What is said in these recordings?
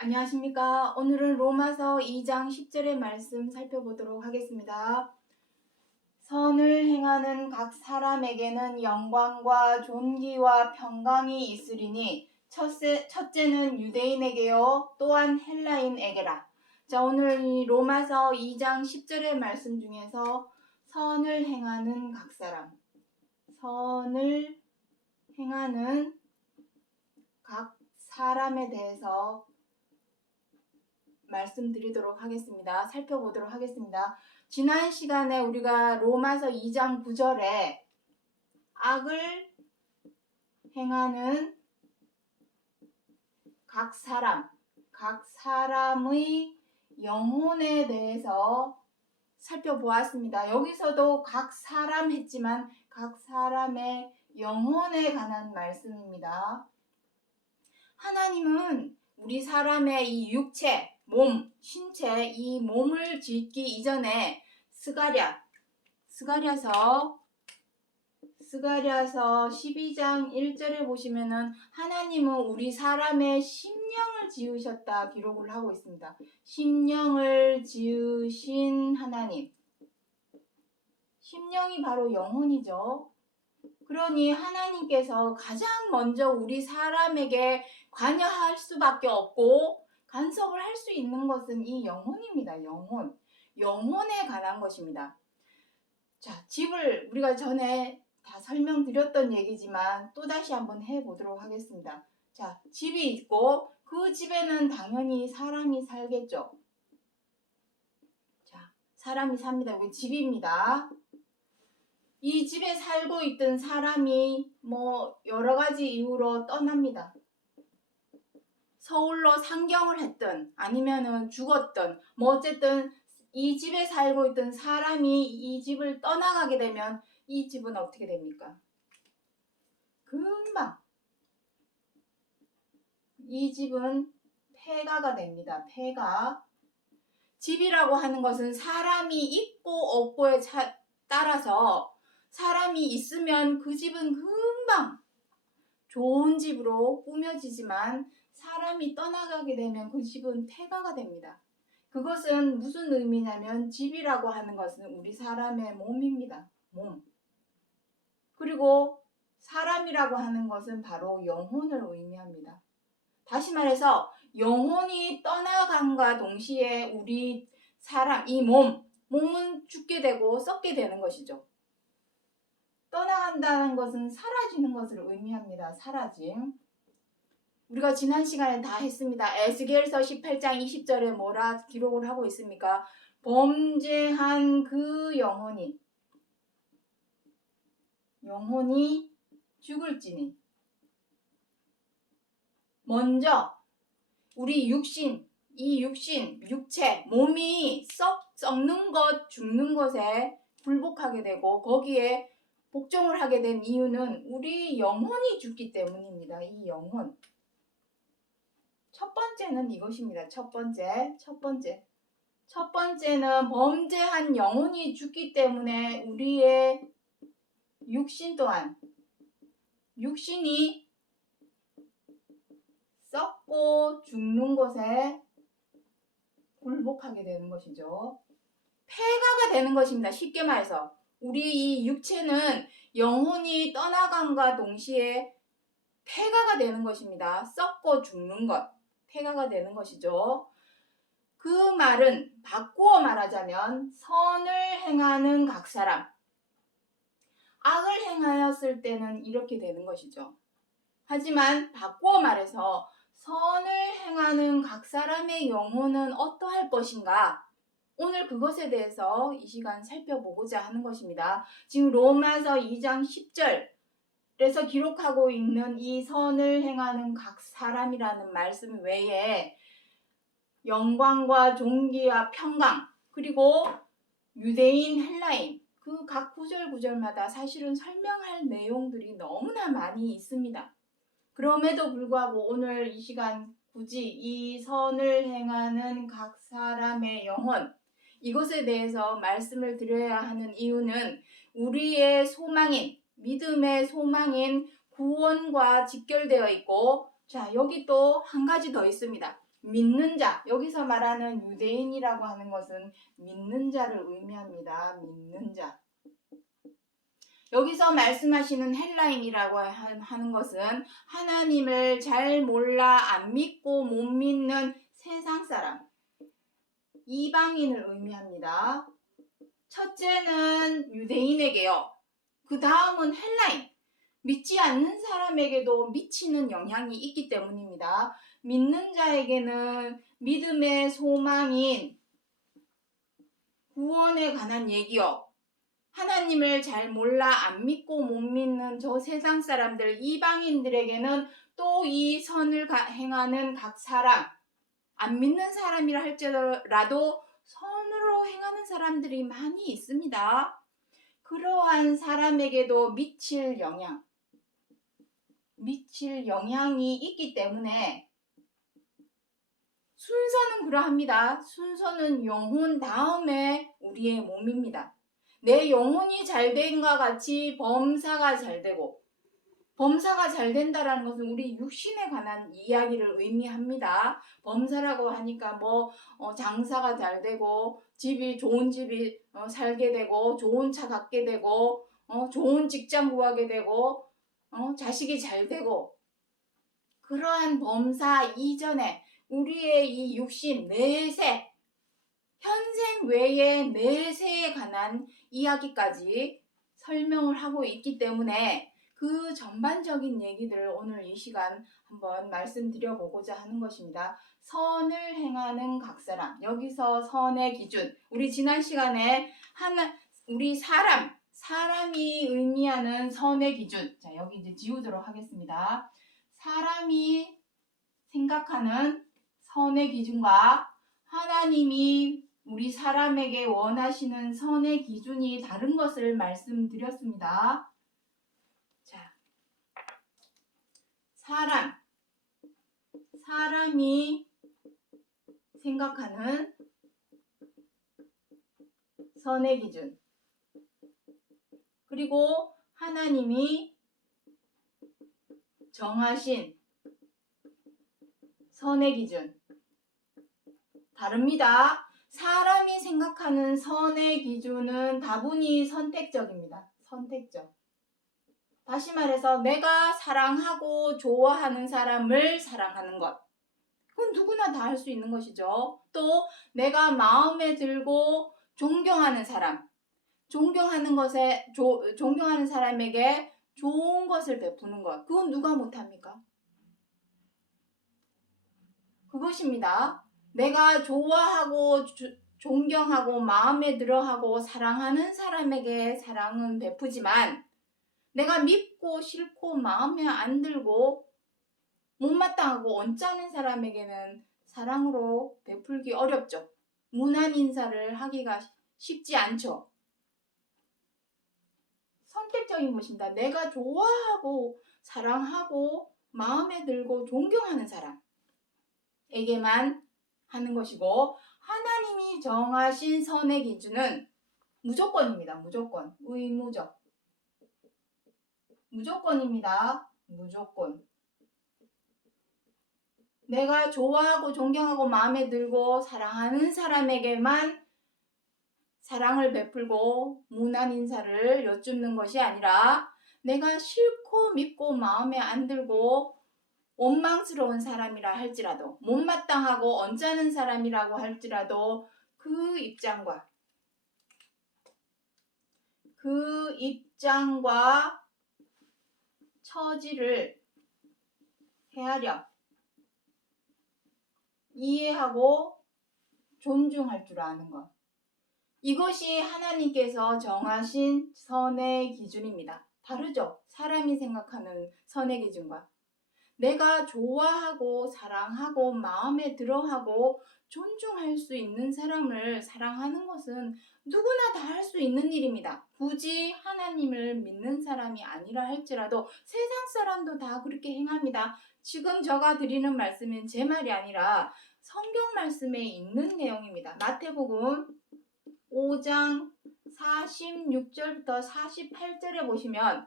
안녕하십니까. 오늘은 로마서 2장 10절의 말씀 살펴보도록 하겠습니다. 선을 행하는 각 사람에게는 영광과 존귀와 평강이 있으리니 첫째는 유대인에게요 또한 헬라인에게라. 자, 오늘 이 로마서 2장 10절의 말씀 중에서 선을 행하는 각 사람, 선을 행하는 각 사람에 대해서 말씀드리도록 하겠습니다. 살펴보도록 하겠습니다. 지난 시간에 우리가 로마서 2장 9절에 악을 행하는 각 사람의 영혼에 대해서 살펴보았습니다. 여기서도 각 사람 했지만 각 사람의 영혼에 관한 말씀입니다. 하나님은 우리 사람의 이 육체, 몸, 신체, 이 몸을 짓기 이전에 스가랴서 12장 1절에 보시면은 하나님은 우리 사람의 심령을 지으셨다 기록을 하고 있습니다. 심령을 지으신 하나님. 심령이 바로 영혼이죠. 그러니 하나님께서 가장 먼저 우리 사람에게 관여할 수밖에 없고 간섭을 할 수 있는 것은 이 영혼입니다. 영혼에 관한 것입니다. 자, 집을 우리가 전에 다 설명드렸던 얘기지만 또다시 한번 해보도록 하겠습니다. 자, 집이 있고 그 집에는 당연히 사람이 살겠죠. 자, 사람이 삽니다. 여기 집입니다. 이 집에 살고 있던 사람이 여러 가지 이유로 떠납니다. 서울로 상경을 했든 아니면은 죽었든 어쨌든 이 집에 살고 있던 사람이 이 집을 떠나가게 되면 이 집은 어떻게 됩니까? 금방 이 집은 폐가가 됩니다. 폐가. 집이라고 하는 것은 사람이 있고 없고에 따라서 사람이 있으면 그 집은 금방 좋은 집으로 꾸며지지만 사람이 떠나가게 되면 그 집은 폐가가 됩니다. 그것은 무슨 의미냐면 집이라고 하는 것은 우리 사람의 몸입니다. 몸. 그리고 사람이라고 하는 것은 바로 영혼을 의미합니다. 다시 말해서 영혼이 떠나간과 동시에 우리 사람, 이 몸은 죽게 되고 썩게 되는 것이죠. 떠나간다는 것은 사라지는 것을 의미합니다. 사라짐. 우리가 지난 시간에 다 했습니다. 에스겔서 18장 20절에 뭐라 기록을 하고 있습니까? 범죄한 그 영혼이 죽을지니 먼저 우리 육체, 몸이 썩는 것, 죽는 것에 굴복하게 되고 거기에 복종을 하게 된 이유는 우리 영혼이 죽기 때문입니다. 이 영혼. 첫 번째는 이것입니다. 첫 번째는 범죄한 영혼이 죽기 때문에 우리의 육신이 썩고 죽는 것에 굴복하게 되는 것이죠. 폐가가 되는 것입니다. 쉽게 말해서 우리 이 육체는 영혼이 떠나간과 동시에 폐가가 되는 것입니다. 썩고 죽는 것, 폐가가 되는 것이죠. 그 말은 바꾸어 말하자면 선을 행하는 각 사람, 악을 행하였을 때는 이렇게 되는 것이죠. 하지만 바꾸어 말해서 선을 행하는 각 사람의 영혼은 어떠할 것인가? 오늘 그것에 대해서 이 시간 살펴보고자 하는 것입니다. 지금 로마서 2장 10절에서 기록하고 있는 이 선을 행하는 각 사람이라는 말씀 외에 영광과 존귀와 평강, 그리고 유대인, 헬라인, 그 각 구절마다 사실은 설명할 내용들이 너무나 많이 있습니다. 그럼에도 불구하고 오늘 이 시간 굳이 이 선을 행하는 각 사람의 영혼, 이것에 대해서 말씀을 드려야 하는 이유는 우리의 소망인, 믿음의 소망인 구원과 직결되어 있고, 자, 여기 또 한 가지 더 있습니다. 믿는 자, 여기서 말하는 유대인이라고 하는 것은 믿는 자를 의미합니다. 믿는 자. 여기서 말씀하시는 헬라인이라고 하는 것은 하나님을 잘 몰라 안 믿고 못 믿는 세상 사람, 이방인을 의미합니다. 첫째는 유대인에게요. 그 다음은 헬라인, 믿지 않는 사람에게도 미치는 영향이 있기 때문입니다. 믿는 자에게는 믿음의 소망인 구원에 관한 얘기요. 하나님을 잘 몰라 안 믿고 못 믿는 저 세상 사람들, 이방인들에게는 또 이 선을 행하는 각 사람, 안 믿는 사람이라 할지라도 선으로 행하는 사람들이 많이 있습니다. 그러한 사람에게도 미칠 영향이 있기 때문에 순서는 그러합니다. 순서는 영혼 다음에 우리의 몸입니다. 내 영혼이 잘 된과 같이 범사가 잘 되고, 범사가 잘 된다라는 것은 우리 육신에 관한 이야기를 의미합니다. 범사라고 하니까 장사가 잘 되고, 좋은 집이 살게 되고, 좋은 차 갖게 되고, 좋은 직장 구하게 되고, 자식이 잘 되고, 그러한 범사 이전에 우리의 이 육신 내세, 현생 외의 내세에 관한 이야기까지 설명을 하고 있기 때문에 그 전반적인 얘기들을 오늘 이 시간 한번 말씀드려보고자 하는 것입니다. 선을 행하는 각 사람, 여기서 선의 기준, 우리 지난 시간에 우리 사람이 의미하는 선의 기준, 자 여기 이제 지우도록 하겠습니다. 사람이 생각하는 선의 기준과 하나님이 우리 사람에게 원하시는 선의 기준이 다른 것을 말씀드렸습니다. 자, 사람이 생각하는 선의 기준, 그리고 하나님이 정하신 선의 기준, 다릅니다. 사람이 생각하는 선의 기준은 다분히 선택적입니다. 선택적. 다시 말해서 내가 사랑하고 좋아하는 사람을 사랑하는 것. 그건 누구나 다 할 수 있는 것이죠. 또 내가 마음에 들고 존경하는 사람. 존경하는 사람에게 좋은 것을 베푸는 것. 그건 누가 못합니까? 그것입니다. 내가 좋아하고 존경하고 마음에 들어하고 사랑하는 사람에게 사랑은 베푸지만 내가 밉고 싫고 마음에 안 들고 못마땅하고 언짢은 사람에게는 사랑으로 베풀기 어렵죠. 무난 인사를 하기가 쉽지 않죠. 선택적인 것입니다. 내가 좋아하고 사랑하고 마음에 들고 존경하는 사람에게만 하는 것이고, 하나님이 정하신 선의 기준은 무조건입니다. 무조건. 의무적. 무조건입니다. 무조건. 내가 좋아하고 존경하고 마음에 들고 사랑하는 사람에게만 사랑을 베풀고 무난 인사를 여쭙는 것이 아니라 내가 싫고 밉고 마음에 안 들고 원망스러운 사람이라 할지라도, 못마땅하고 언짢은 사람이라고 할지라도 그 입장과 처지를 헤아려 이해하고 존중할 줄 아는 것. 이것이 하나님께서 정하신 선의 기준입니다. 다르죠? 사람이 생각하는 선의 기준과. 내가 좋아하고 사랑하고 마음에 들어하고 존중할 수 있는 사람을 사랑하는 것은 누구나 다 할 수 있는 일입니다. 굳이 하나님을 믿는 사람이 아니라 할지라도 세상 사람도 다 그렇게 행합니다. 지금 제가 드리는 말씀은 제 말이 아니라 성경 말씀에 있는 내용입니다. 마태복음 5장 46절부터 48절에 보시면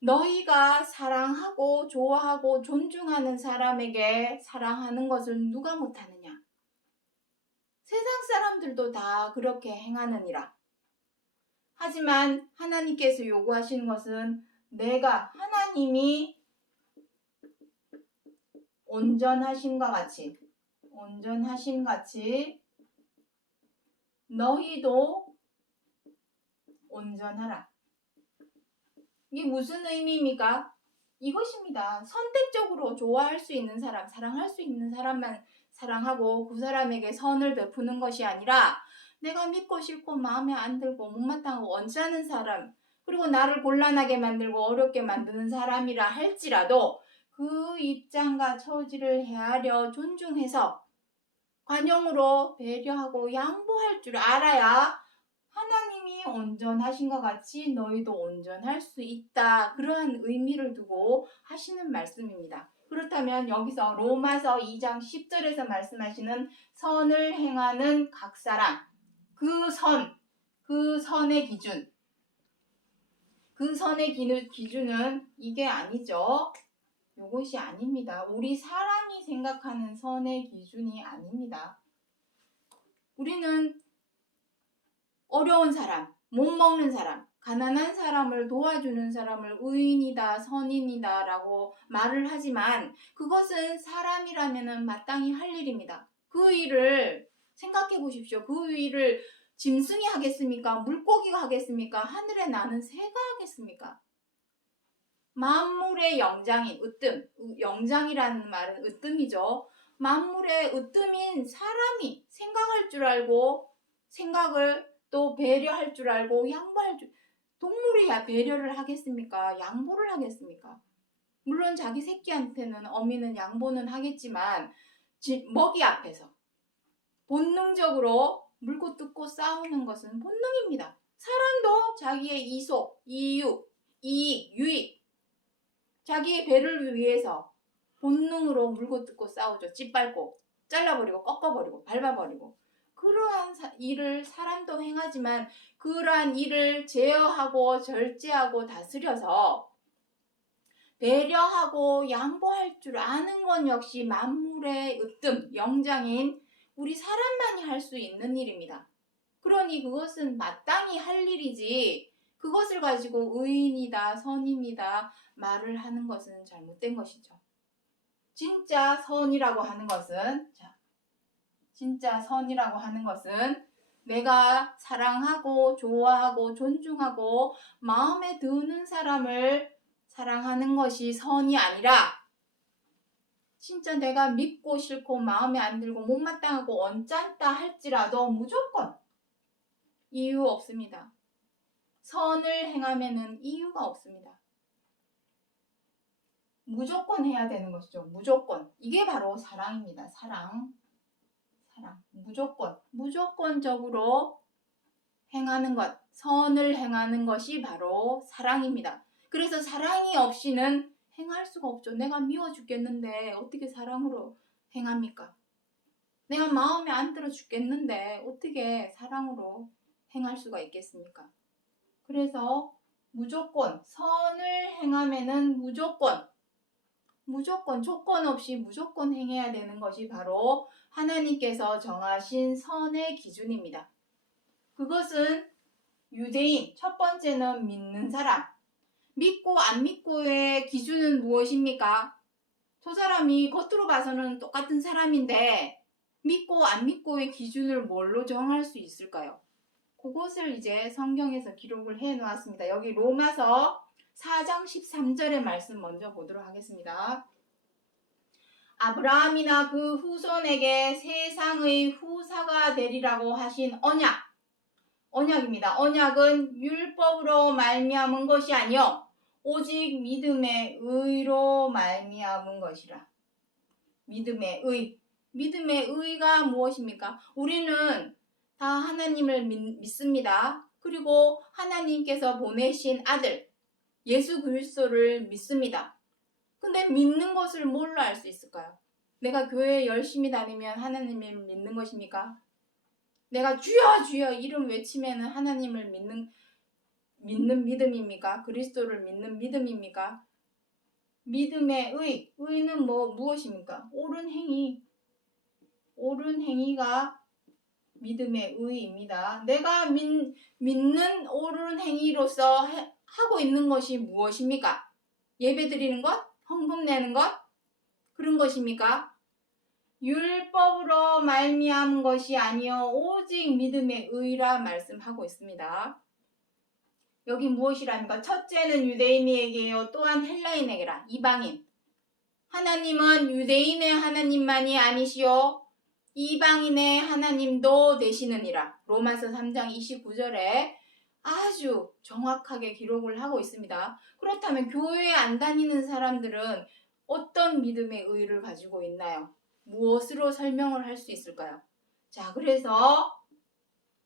너희가 사랑하고 좋아하고 존중하는 사람에게 사랑하는 것을 누가 못하느냐? 세상 사람들도 다 그렇게 행하느니라. 하지만 하나님께서 요구하시는 것은 내가 하나님이 온전하심과 같이 너희도 온전하라. 이게 무슨 의미입니까? 이것입니다. 선택적으로 좋아할 수 있는 사람, 사랑할 수 있는 사람만 사랑하고 그 사람에게 선을 베푸는 것이 아니라 내가 믿고 싫고 마음에 안 들고 못마땅하고 원치 않은 사람, 그리고 나를 곤란하게 만들고 어렵게 만드는 사람이라 할지라도 그 입장과 처지를 헤아려 존중해서 관용으로 배려하고 양보할 줄 알아야 하나님이 온전하신 것 같이 너희도 온전할 수 있다. 그러한 의미를 두고 하시는 말씀입니다. 그렇다면 여기서 로마서 2장 10절에서 말씀하시는 선을 행하는 각 사람, 그 선의 기준은 이게 아니죠. 이것이 아닙니다. 우리 사람이 생각하는 선의 기준이 아닙니다. 우리는 어려운 사람, 못 먹는 사람, 가난한 사람을 도와주는 사람을 의인이다, 선인이다 라고 말을 하지만 그것은 사람이라면 마땅히 할 일입니다. 그 일을 생각해 보십시오. 그 일을 짐승이 하겠습니까? 물고기가 하겠습니까? 하늘에 나는 새가 하겠습니까? 만물의 영장인 영장이라는 말은 으뜸이죠. 만물의 으뜸인 사람이 생각할 줄 알고 생각을 또 배려할 줄 알고 양보할 줄, 동물이 배려를 하겠습니까? 양보를 하겠습니까? 물론 자기 새끼한테는 어미는 양보는 하겠지만 먹이 앞에서 본능적으로 물고 뜯고 싸우는 것은 본능입니다. 사람도 자기의 이속, 이익, 유익, 자기의 배를 위해서 본능으로 물고 뜯고 싸우죠. 짓밟고 잘라버리고 꺾어버리고 밟아버리고. 그러한 일을 사람도 행하지만 그러한 일을 제어하고 절제하고 다스려서 배려하고 양보할 줄 아는 건 역시 만물의 으뜸, 영장인 우리 사람만이 할 수 있는 일입니다. 그러니 그것은 마땅히 할 일이지 그것을 가지고 의인이다, 선인이다 말을 하는 것은 잘못된 것이죠. 진짜 선이라고 하는 것은 내가 사랑하고 좋아하고 존중하고 마음에 드는 사람을 사랑하는 것이 선이 아니라 진짜 내가 믿고 싫고 마음에 안 들고 못마땅하고 언짢다 할지라도 무조건 이유 없습니다. 선을 행하면은 이유가 없습니다. 무조건 해야 되는 것이죠. 무조건. 이게 바로 사랑입니다. 사랑. 무조건적으로 행하는 것, 선을 행하는 것이 바로 사랑입니다. 그래서 사랑이 없이는 행할 수가 없죠. 내가 미워 죽겠는데 어떻게 사랑으로 행합니까? 내가 마음에 안 들어 죽겠는데 어떻게 사랑으로 행할 수가 있겠습니까? 그래서 무조건 선을 행하면은 무조건 조건 없이 무조건 행해야 되는 것이 바로 하나님께서 정하신 선의 기준입니다. 그것은 유대인, 첫 번째는 믿는 사람. 믿고 안 믿고의 기준은 무엇입니까? 저 사람이 겉으로 봐서는 똑같은 사람인데 믿고 안 믿고의 기준을 뭘로 정할 수 있을까요? 그것을 이제 성경에서 기록을 해 놓았습니다. 여기 로마서 4장 13절의 말씀 먼저 보도록 하겠습니다. 아브라함이나 그 후손에게 세상의 후사가 되리라고 하신 언약입니다. 언약은 율법으로 말미암은 것이 아니요 오직 믿음의 의로 말미암은 것이라. 믿음의 의가 무엇입니까? 우리는 다 하나님을 믿습니다. 그리고 하나님께서 보내신 아들 예수 그리스도를 믿습니다. 근데 믿는 것을 뭘로 알 수 있을까요? 내가 교회에 열심히 다니면 하나님을 믿는 것입니까? 내가 주여 주여 이름 외치면 하나님을 믿는 믿는 믿음입니까? 그리스도를 믿는 믿음입니까? 믿음의 의는 무엇입니까? 옳은 행위. 옳은 행위가 믿음의 의입니다. 내가 믿는 옳은 행위로서 하고 있는 것이 무엇입니까? 예배 드리는 것? 헌금 내는 것? 그런 것입니까? 율법으로 말미암은 것이 아니요 오직 믿음의 의라 말씀하고 있습니다. 여기 무엇이랍니까? 첫째는 유대인에게요 또한 헬라인에게라. 이방인. 하나님은 유대인의 하나님만이 아니시오 이방인의 하나님도 되시느니라. 로마서 3장 29절에 아주 정확하게 기록을 하고 있습니다. 그렇다면 교회에 안 다니는 사람들은 어떤 믿음의 의의를 가지고 있나요? 무엇으로 설명을 할 수 있을까요? 자, 그래서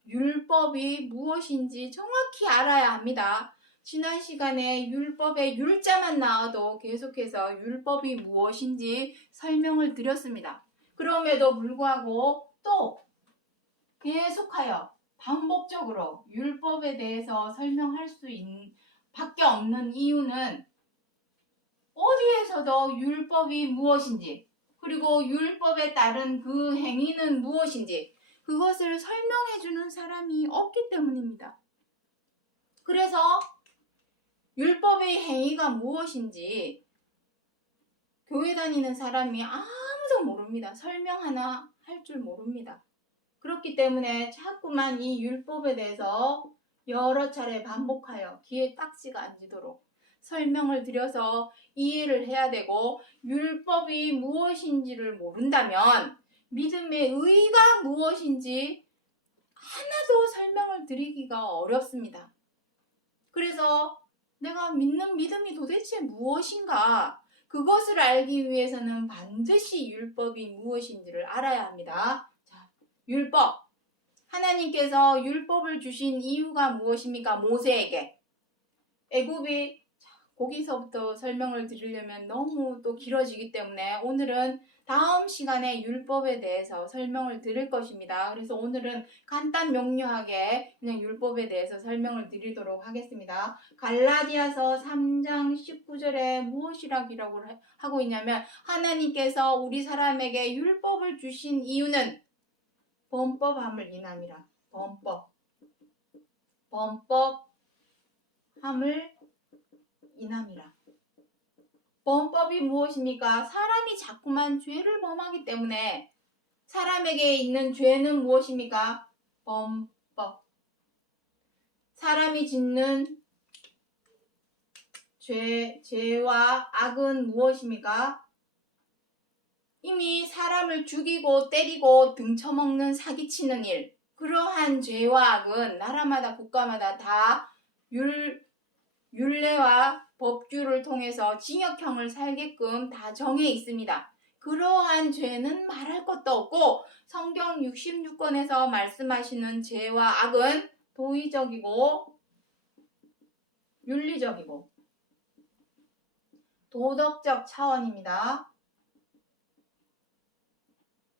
율법이 무엇인지 정확히 알아야 합니다. 지난 시간에 율법의 율자만 나와도 계속해서 율법이 무엇인지 설명을 드렸습니다. 그럼에도 불구하고 또 계속하여 반복적으로 율법에 대해서 설명할 수 있는 밖에 없는 이유는 어디에서도 율법이 무엇인지 그리고 율법에 따른 그 행위는 무엇인지 그것을 설명해주는 사람이 없기 때문입니다. 그래서 율법의 행위가 무엇인지 교회 다니는 사람이 아무도 모릅니다. 설명 하나 할 줄 모릅니다. 그렇기 때문에 자꾸만 이 율법에 대해서 여러 차례 반복하여 귀에 딱지가 앉도록 설명을 드려서 이해를 해야 되고 율법이 무엇인지를 모른다면 믿음의 의의가 무엇인지 하나도 설명을 드리기가 어렵습니다. 그래서 내가 믿는 믿음이 도대체 무엇인가 그것을 알기 위해서는 반드시 율법이 무엇인지를 알아야 합니다. 자, 율법. 하나님께서 율법을 주신 이유가 무엇입니까? 모세에게. 애굽이 거기서부터 설명을 드리려면 너무 또 길어지기 때문에 오늘은 다음 시간에 율법에 대해서 설명을 드릴 것입니다. 그래서 오늘은 간단 명료하게 그냥 율법에 대해서 설명을 드리도록 하겠습니다. 갈라디아서 3장 19절에 무엇이라고 하고 있냐면 하나님께서 우리 사람에게 율법을 주신 이유는 범법함을 인함이라. 범법함을 인함이라. 범법이 무엇입니까? 사람이 자꾸만 죄를 범하기 때문에 사람에게 있는 죄는 무엇입니까? 범법. 사람이 짓는 죄와 악은 무엇입니까? 이미 사람을 죽이고 때리고 등쳐먹는 사기치는 일. 그러한 죄와 악은 나라마다 국가마다 다 율례와 법규를 통해서 징역형을 살게끔 다 정해 있습니다. 그러한 죄는 말할 것도 없고 성경 66권에서 말씀하시는 죄와 악은 도의적이고 윤리적이고 도덕적 차원입니다.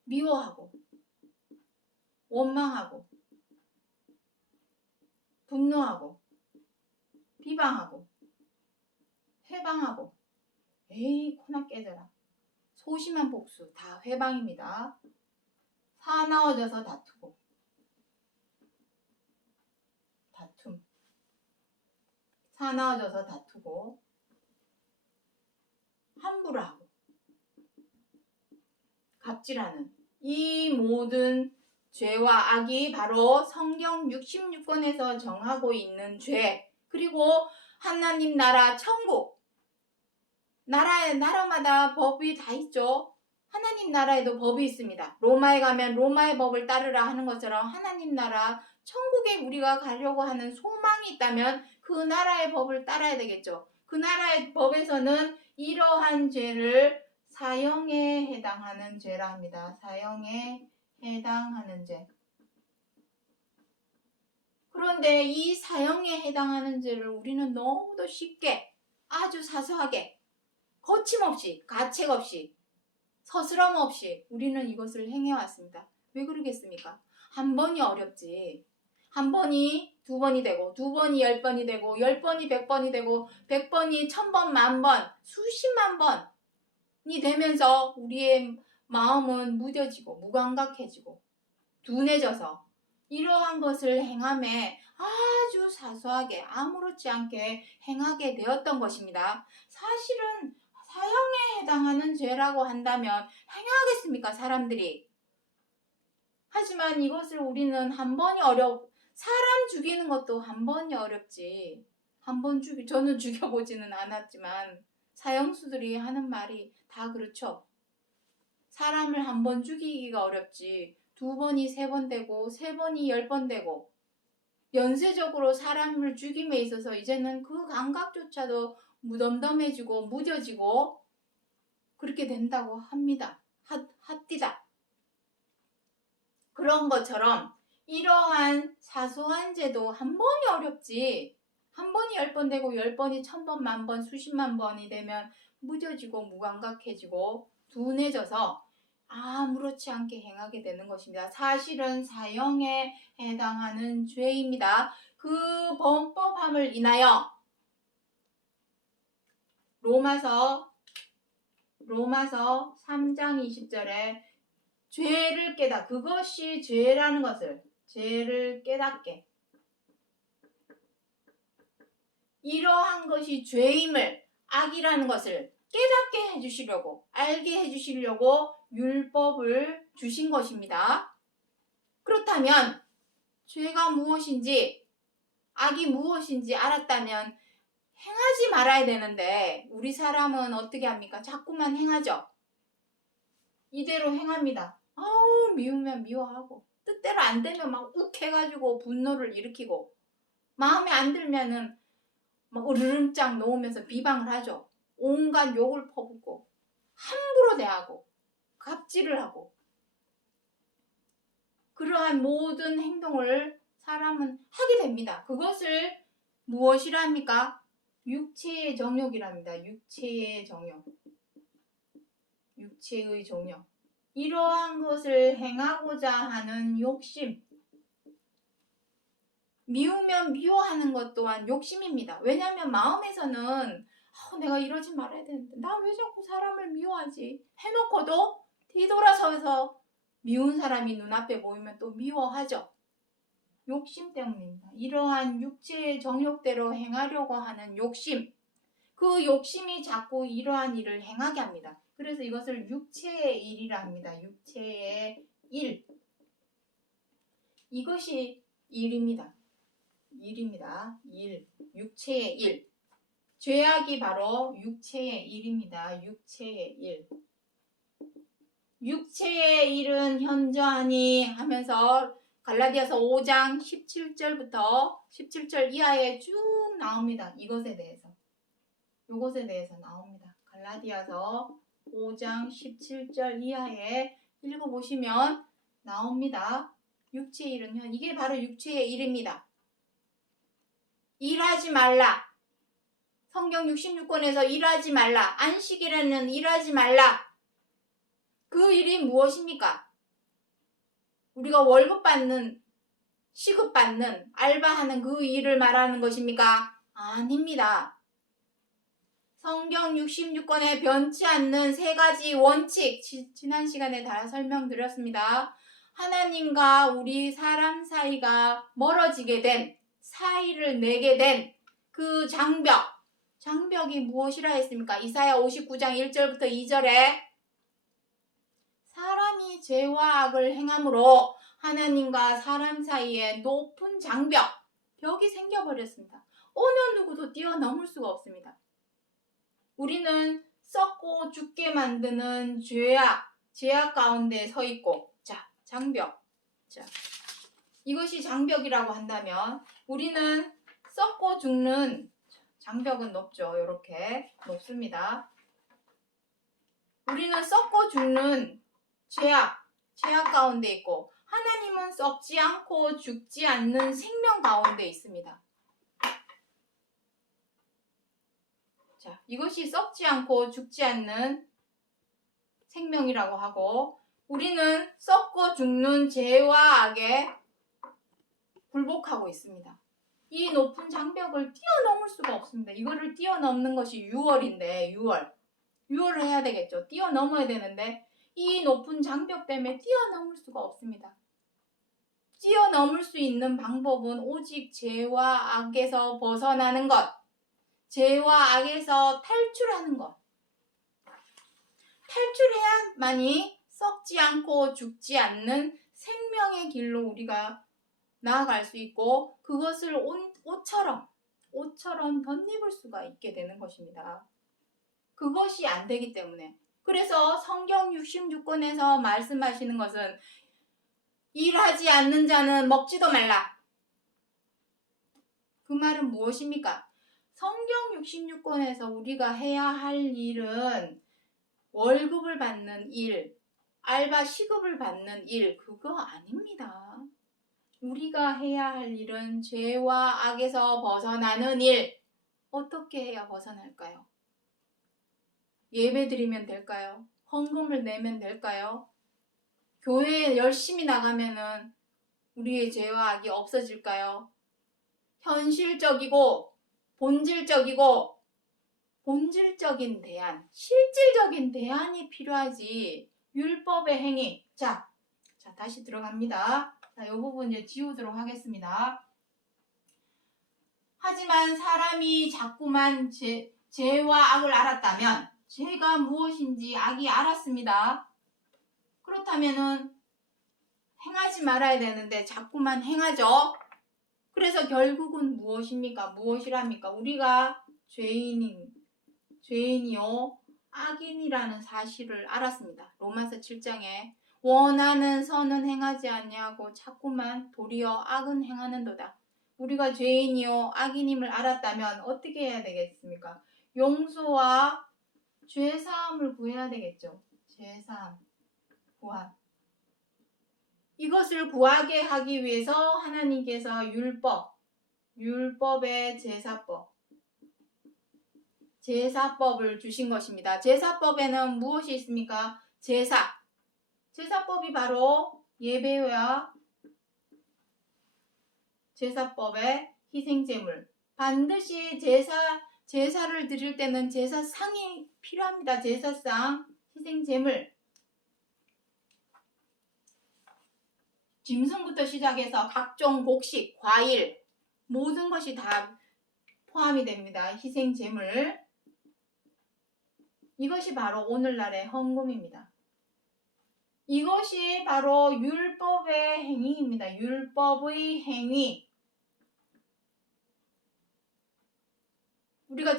미워하고 원망하고 분노하고 비방하고 회방하고 에이 코나 깨져라 소심한 복수 다 회방입니다. 사나워져서 다투고 사나워져서 다투고 함부로 하고 갑질하는 이 모든 죄와 악이 바로 성경 66권에서 정하고 있는 죄 그리고 하나님 나라 천국 나라마다 법이 다 있죠. 하나님 나라에도 법이 있습니다. 로마에 가면 로마의 법을 따르라 하는 것처럼 하나님 나라 천국에 우리가 가려고 하는 소망이 있다면 그 나라의 법을 따라야 되겠죠. 그 나라의 법에서는 이러한 죄를 사형에 해당하는 죄라 합니다. 사형에 해당하는 죄. 그런데 이 사형에 해당하는 죄를 우리는 너무도 쉽게 아주 사소하게 거침없이 가책 없이 서스럼 없이 우리는 이것을 행해왔습니다. 왜 그러겠습니까? 한 번이 어렵지 한 번이 두 번이 되고, 두 번이 10번이 되고, 10번이 100번이 되고, 100번이 1000번, 만번, 수십만 번이 되면서 우리의 마음은 무뎌지고 무감각해지고 둔해져서 이러한 것을 행함에 아주 사소하게 아무렇지 않게 행하게 되었던 것입니다. 사실은 사형에 해당하는 죄라고 한다면 행하겠습니까, 사람들이? 하지만 이것을 우리는 한 번이 사람 죽이는 것도 한 번이 어렵지. 저는 죽여보지는 않았지만 사형수들이 하는 말이 다 그렇죠. 사람을 한 번 죽이기가 어렵지. 2번이 3번 되고 3번이 10번 되고 연쇄적으로 사람을 죽임에 있어서 이제는 그 감각조차도 무덤덤해지고 무뎌지고 그렇게 된다고 합니다. 핫디다. 그런 것처럼 이러한 사소한 죄도 한 번이 어렵지. 한 번이 10번 되고 10번이 1000번, 만번, 수십만 번이 되면 무뎌지고 무감각해지고 둔해져서 아무렇지 않게 행하게 되는 것입니다. 사실은 사형에 해당하는 죄입니다. 그 범법함을 인하여 로마서 3장 20절에 죄를 그것이 죄라는 것을, 죄를 깨닫게, 이러한 것이 죄임을, 악이라는 것을 깨닫게 해주시려고, 알게 해주시려고 율법을 주신 것입니다. 그렇다면 죄가 무엇인지, 악이 무엇인지 알았다면 행하지 말아야 되는데 우리 사람은 어떻게 합니까? 자꾸만 행하죠. 이대로 행합니다. 아우, 미우면 미워하고 뜻대로 안 되면 막 욱해가지고 분노를 일으키고 마음에 안 들면은 막 으르름장 놓으면서 비방을 하죠. 온갖 욕을 퍼붓고 함부로 대하고 갑질을 하고 그러한 모든 행동을 사람은 하게 됩니다. 그것을 무엇이라 합니까? 육체의 정욕이랍니다. 육체의 정욕. 육체의 정욕. 이러한 것을 행하고자 하는 욕심. 미우면 미워하는 것 또한 욕심입니다. 왜냐하면 마음에서는 내가 이러지 말아야 되는데 나 왜 자꾸 사람을 미워하지? 해놓고도 뒤돌아서서 미운 사람이 눈앞에 보이면 또 미워하죠. 욕심 때문입니다. 이러한 육체의 정욕대로 행하려고 하는 욕심. 그 욕심이 자꾸 이러한 일을 행하게 합니다. 그래서 이것을 육체의 일이라 합니다. 육체의 일. 이것이 일입니다. 일. 육체의 일. 죄악이 바로 육체의 일입니다. 육체의 일. 육체의 일은 현저하니 하면서 갈라디아서 5장 17절부터 17절 이하에 쭉 나옵니다. 이것에 대해서. 나옵니다. 갈라디아서 5장 17절 이하에 읽어보시면 나옵니다. 육체의 일은 이게 바로 육체의 일입니다. 일하지 말라. 성경 66권에서 일하지 말라. 안식일에는 일하지 말라. 그 일이 무엇입니까? 우리가 월급 받는, 시급 받는, 알바하는 그 일을 말하는 것입니까? 아닙니다. 성경 66권에 변치 않는 3가지 원칙, 지난 시간에 다 설명드렸습니다. 하나님과 우리 사람 사이가 멀어지게 된, 사이를 내게 된 그 장벽이 무엇이라 했습니까? 이사야 59장 1절부터 2절에 사람이 죄와 악을 행함으로 하나님과 사람 사이에 높은 벽이 생겨버렸습니다. 어느 누구도 뛰어넘을 수가 없습니다. 우리는 썩고 죽게 만드는 죄악 가운데 서 있고, 장벽. 이것이 장벽이라고 한다면 우리는 썩고 죽는 장벽은 높죠. 이렇게 높습니다. 우리는 썩고 죽는 죄악 가운데 있고 하나님은 썩지 않고 죽지 않는 생명 가운데 있습니다. 이것이 썩지 않고 죽지 않는 생명이라고 하고 우리는 썩고 죽는 죄와 악에 굴복하고 있습니다. 이 높은 장벽을 뛰어넘을 수가 없습니다. 이거를 뛰어넘는 것이 6월인데 6월을 해야 되겠죠. 뛰어넘어야 되는데 이 높은 장벽 때문에 뛰어넘을 수가 없습니다. 뛰어넘을 수 있는 방법은 오직 죄와 악에서 벗어나는 것, 죄와 악에서 탈출하는 것. 탈출해야만이 썩지 않고 죽지 않는 생명의 길로 우리가 나아갈 수 있고 그것을 옷처럼 덧입을 수가 있게 되는 것입니다. 그것이 안 되기 때문에. 그래서 성경 66권에서 말씀하시는 것은 일하지 않는 자는 먹지도 말라. 그 말은 무엇입니까? 성경 66권에서 우리가 해야 할 일은 월급을 받는 일, 알바 시급을 받는 일, 그거 아닙니다. 우리가 해야 할 일은 죄와 악에서 벗어나는 일. 어떻게 해야 벗어날까요? 예배 드리면 될까요? 헌금을 내면 될까요? 교회에 열심히 나가면은 우리의 죄와 악이 없어질까요? 현실적이고 본질적인 대안, 실질적인 대안이 필요하지. 율법의 행위. 자, 다시 들어갑니다. 자, 이 부분 이제 지우도록 하겠습니다. 하지만 사람이 자꾸만 죄와 악을 알았다면 죄가 무엇인지 악이 알았습니다. 그렇다면은 행하지 말아야 되는데 자꾸만 행하죠. 그래서 결국은 무엇입니까? 무엇이랍니까? 우리가 죄인이요 악인이라는 사실을 알았습니다. 로마서 7장에 원하는 선은 행하지 아니하고 자꾸만 도리어 악은 행하는도다. 우리가 죄인이요 악인임을 알았다면 어떻게 해야 되겠습니까? 용서와 죄사함을 구해야 되겠죠. 죄사함, 구함. 이것을 구하게 하기 위해서 하나님께서 율법의 제사법을 주신 것입니다. 제사법에는 무엇이 있습니까? 제사법이 바로 예배와 제사법의 희생제물. 반드시 제사를 드릴 때는 제사상이 필요합니다. 제사상, 희생제물. 짐승부터 시작해서 각종 곡식, 과일, 모든 것이 다 포함이 됩니다. 희생제물. 이것이 바로 오늘날의 헌금입니다. 이것이 바로 율법의 행위입니다. 율법의 행위. 우리가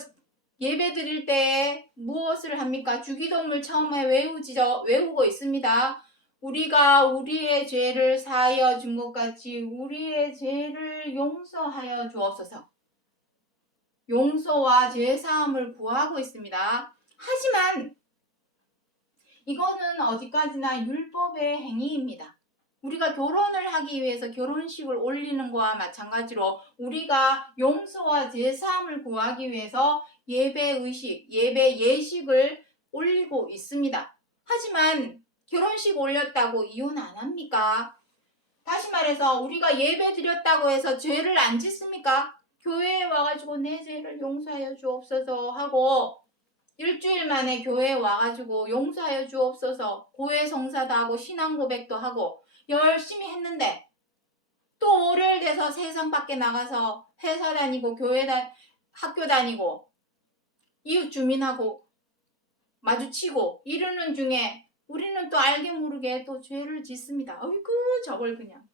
예배 드릴 때 무엇을 합니까? 주기도문을 처음에 외우고 있습니다. 우리가 우리의 죄를 사하여 준 것 같이 우리의 죄를 용서하여 주옵소서. 용서와 죄사함을 구하고 있습니다. 하지만 이거는 어디까지나 율법의 행위입니다. 우리가 결혼을 하기 위해서 결혼식을 올리는 것과 마찬가지로 우리가 용서와 제사함을 구하기 위해서 예배 예식을 올리고 있습니다. 하지만 결혼식 올렸다고 이혼 안 합니까? 다시 말해서 우리가 예배 드렸다고 해서 죄를 안 짓습니까? 교회에 와가지고 내 죄를 용서하여 주옵소서 하고 일주일 만에 교회에 와가지고 용서하여 주옵소서 고해 성사도 하고 신앙 고백도 하고 열심히 했는데 또 월요일 돼서 세상 밖에 나가서 회사 다니고 학교 다니고 이웃 주민하고 마주치고 이러는 중에 우리는 또 알게 모르게 또 죄를 짓습니다. 어이구 저걸 그냥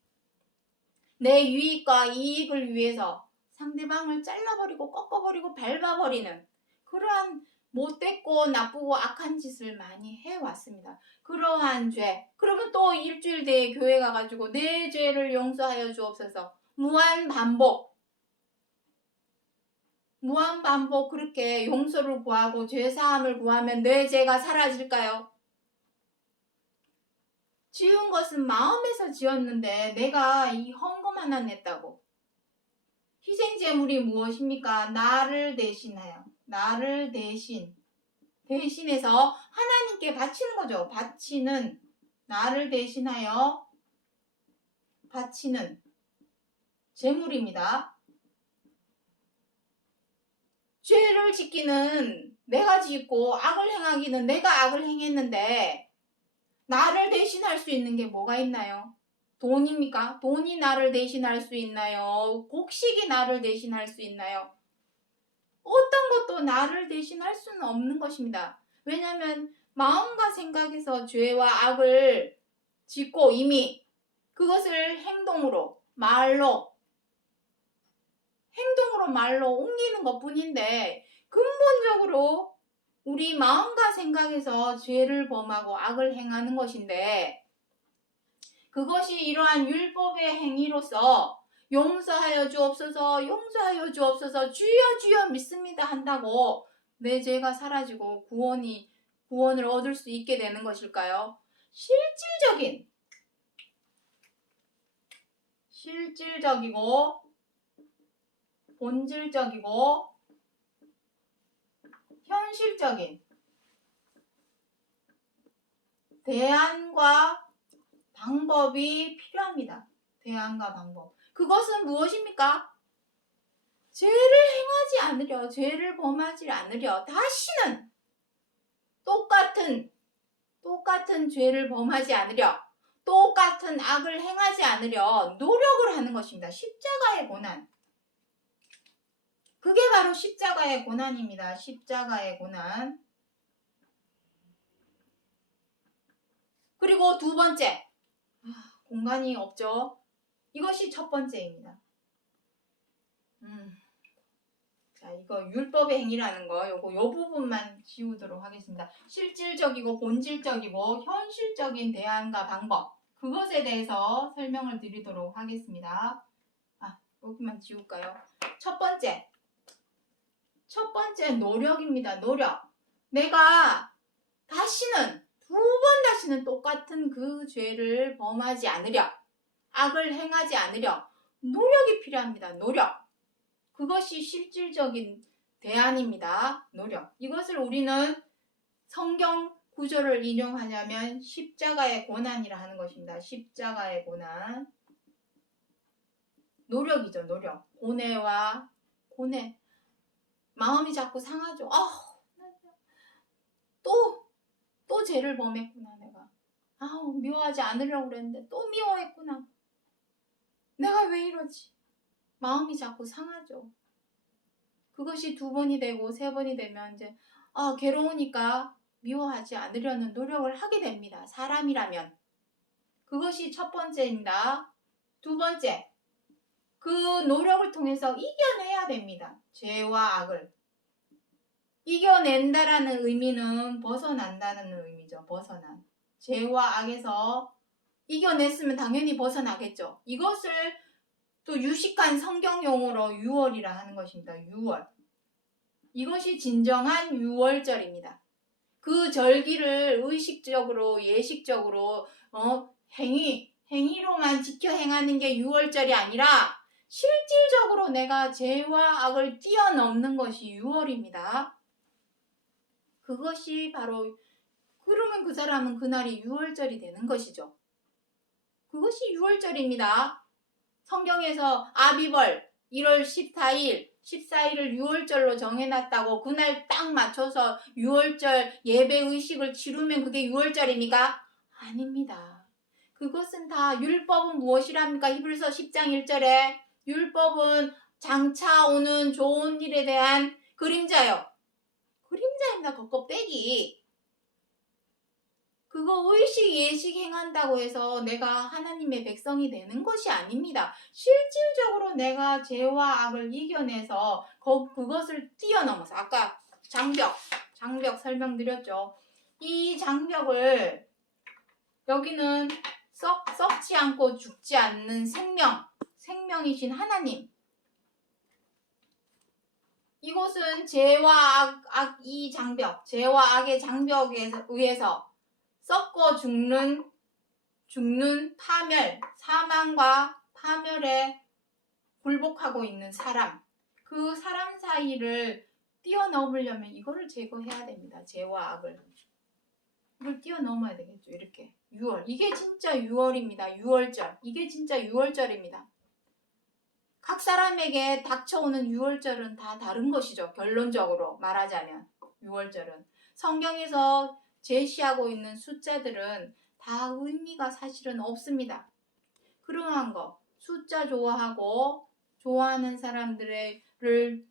내 유익과 이익을 위해서 상대방을 잘라버리고 꺾어버리고 밟아버리는 그러한 못됐고 나쁘고 악한 짓을 많이 해왔습니다. 그러한 죄. 그러면 또 일주일 뒤에 교회 가가지고 내 죄를 용서하여 주옵소서. 무한 반복 그렇게 용서를 구하고 죄사함을 구하면 내 죄가 사라질까요? 지은 것은 마음에서 지었는데 내가 이 헌금 하나 냈다고. 희생제물이 무엇입니까? 나를 대신해서 하나님께 바치는 거죠. 나를 대신하여 바치는 재물입니다. 죄를 짓기는 내가 짓고 악을 행하기는 내가 악을 행했는데 나를 대신할 수 있는 게 뭐가 있나요? 돈입니까? 돈이 나를 대신할 수 있나요? 곡식이 나를 대신할 수 있나요? 어떤 것도 나를 대신할 수는 없는 것입니다. 왜냐하면 마음과 생각에서 죄와 악을 짓고 이미 그것을 행동으로 말로 옮기는 것뿐인데 근본적으로 우리 마음과 생각에서 죄를 범하고 악을 행하는 것인데 그것이 이러한 율법의 행위로서 용서하여 주옵소서 용서하여 주옵소서 주여 주여 믿습니다 한다고 내 죄가 사라지고 구원을 얻을 수 있게 되는 것일까요? 실질적이고 본질적이고 현실적인 대안과 방법이 필요합니다. 대안과 방법. 그것은 무엇입니까? 죄를 행하지 않으려, 죄를 범하지 않으려, 다시는 똑같은 죄를 범하지 않으려, 똑같은 악을 행하지 않으려 노력을 하는 것입니다. 십자가의 고난. 그게 바로 십자가의 고난입니다. 십자가의 고난. 그리고 두 번째. 공간이 없죠. 이것이 첫 번째입니다. 자, 이거 율법의 행위라는 거, 요 부분만 지우도록 하겠습니다. 실질적이고 본질적이고 현실적인 대안과 방법, 그것에 대해서 설명을 드리도록 하겠습니다. 여기만 지울까요? 첫 번째 노력입니다. 노력. 내가 두 번 다시는 똑같은 그 죄를 범하지 않으려, 악을 행하지 않으려 노력이 필요합니다. 노력. 그것이 실질적인 대안입니다. 노력. 이것을 우리는 성경 구절을 인용하냐면 십자가의 고난이라 하는 것입니다. 십자가의 고난. 노력이죠. 노력. 고뇌. 마음이 자꾸 상하죠. 또 죄를 범했구나 내가. 미워하지 않으려고 그랬는데 또 미워했구나. 내가 왜 이러지? 마음이 자꾸 상하죠. 그것이 2번이 되고 3번이 되면 이제 괴로우니까 미워하지 않으려는 노력을 하게 됩니다. 사람이라면. 그것이 첫 번째입니다. 두 번째, 그 노력을 통해서 이겨내야 됩니다. 죄와 악을. 이겨낸다라는 의미는 벗어난다는 의미죠. 벗어난. 죄와 악에서 이겨냈으면 당연히 벗어나겠죠. 이것을 또 유식한 성경 용어로 유월이라 하는 것입니다. 유월. 이것이 진정한 유월절입니다. 그 절기를 의식적으로 예식적으로 행위로만 지켜 행하는 게 유월절이 아니라 실질적으로 내가 죄와 악을 뛰어넘는 것이 유월입니다. 그것이 바로 그러면 그 사람은 그날이 유월절이 되는 것이죠. 그것이 유월절입니다. 성경에서 아비벌 1월 14일을 유월절로 정해놨다고 그날 딱 맞춰서 유월절 예배의식을 치르면 그게 유월절입니까? 아닙니다. 그것은 다 율법은 무엇이랍니까? 히브리서 10장 1절에 율법은 장차 오는 좋은 일에 대한 그림자요. 그림자입니다. 겉껍데기. 그거 의식 예식 행한다고 해서 내가 하나님의 백성이 되는 것이 아닙니다. 실질적으로 내가 죄와 악을 이겨내서 그것을 뛰어넘어서 아까 장벽 설명드렸죠. 이 장벽을 여기는 썩지 않고 죽지 않는 생명이신 하나님. 이곳은 죄와 이 장벽, 죄와 악의 장벽에 의해서 썩고 죽는 파멸, 사망과 파멸에 굴복하고 있는 사람. 그 사람 사이를 뛰어넘으려면 이거를 제거해야 됩니다. 죄와 악을. 이걸 뛰어넘어야 되겠죠. 이렇게. 6월. 이게 진짜 6월입니다. 6월절. 이게 진짜 6월절입니다. 각 사람에게 닥쳐오는 유월절은 다 다른 것이죠. 결론적으로 말하자면 유월절은 성경에서 제시하고 있는 숫자들은 다 의미가 사실은 없습니다. 그러한 거 숫자 좋아하고 좋아하는 사람들을